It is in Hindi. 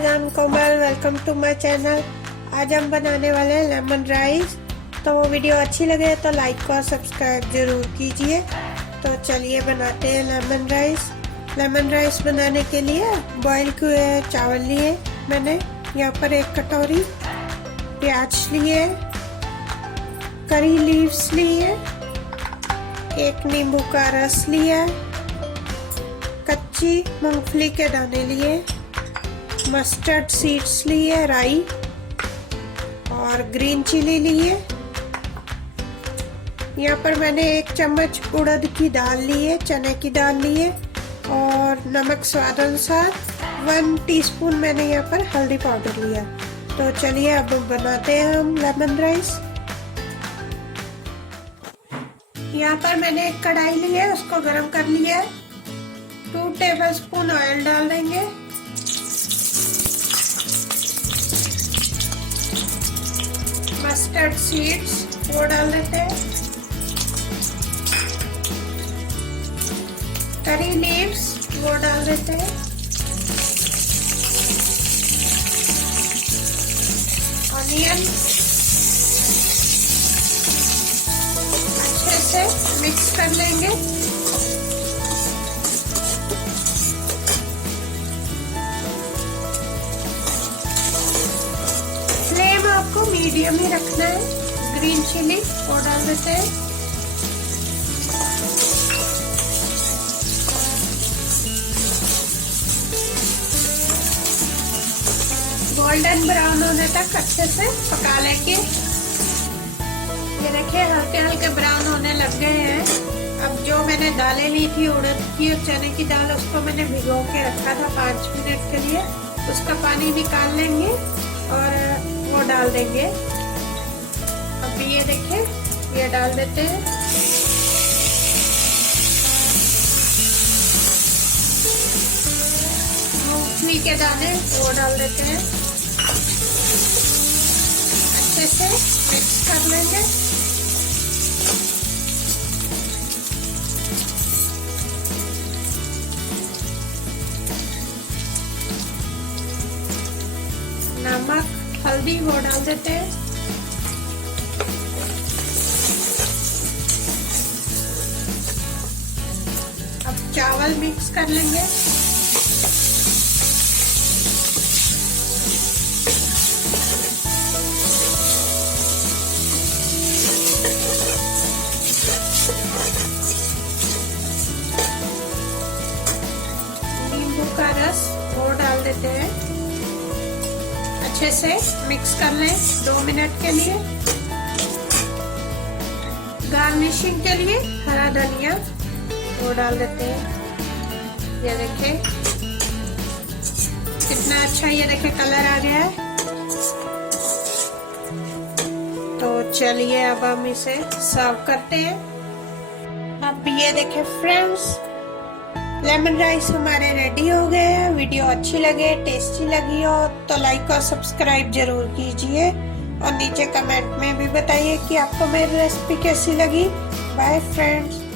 Guys, I am Komal. Welcome to my channel. आज हम बनाने वाले हैं लेमन राइस। तो वो वीडियो अच्छी लगे तो लाइक और सब्सक्राइब जरूर कीजिए। तो चलिए बनाते हैं लेमन राइस। लेमन राइस बनाने के लिए बॉईल किए चावल लिए मैंने। यहाँ पर 1 कटोरी प्याज लिए, करी लीव्स लिए, 1 नींबू का रस लिया, कच्ची मूंगफली के दाने लिए, मस्टर्ड सीड्स लिए, राई और ग्रीन चिली लिए। यहाँ पर मैंने 1 चम्मच उड़द की दाल ली है, चने की दाल ली है और नमक स्वाद अनुसार। 1 टीस्पून मैंने यहाँ पर हल्दी पाउडर लिया। तो चलिए अब बनाते हैं हम लेमन राइस। यहाँ पर मैंने 1 कढ़ाई ली है, उसको गरम कर लिया है। 2 टेबलस्पून ऑयल डाल देंगे। मस्टर्ड सीड्स वो डाल देते हैं। करी लीव्स वो डाल देते हैं। ऑनियन अच्छे से मिक्स कर लेंगे। फ्लेम आपको मीडियम ही रखना है। ग्रीन चिली वो डाल देते हैं। गोल्डन ब्राउन होने तक अच्छे से पका लेंगे। ये देखिए हल्के हल्के ब्राउन होने लग गए हैं। अब जो मैंने दालें ली थी उड़द की और चने की दाल, उसको मैंने भिगो के रखा था 5 मिनट के लिए। उसका पानी निकाल लेंगे और वो डाल देंगे। अब ये देखिए ये डाल देते हैं। मूंगफली के दाने वो डाल देते हैं। अच्छे से मिक्स कर लेंगे। नमक हल्दी वो डाल देते हैं। अब चावल मिक्स कर लेंगे। नींबू का रस वो डाल देते हैं। अच्छे से मिक्स कर लें 2 मिनट के लिए। गार्निशिंग के लिए हरा धनिया वो डाल देते हैं। ये देखें कितना अच्छा ये देखें कलर आ गया है। तो चलिए अब हम इसे सर्व करते हैं। अब ये देखें फ्रेंड्स, लेमन राइस हमारे रेडी हो गए हैं। वीडियो अच्छी लगे, टेस्टी लगी हो तो लाइक और सब्सक्राइब जरूर कीजिए और नीचे कमेंट में भी बताइए कि आपको मेरी रेसिपी कैसी लगी। Bye friends.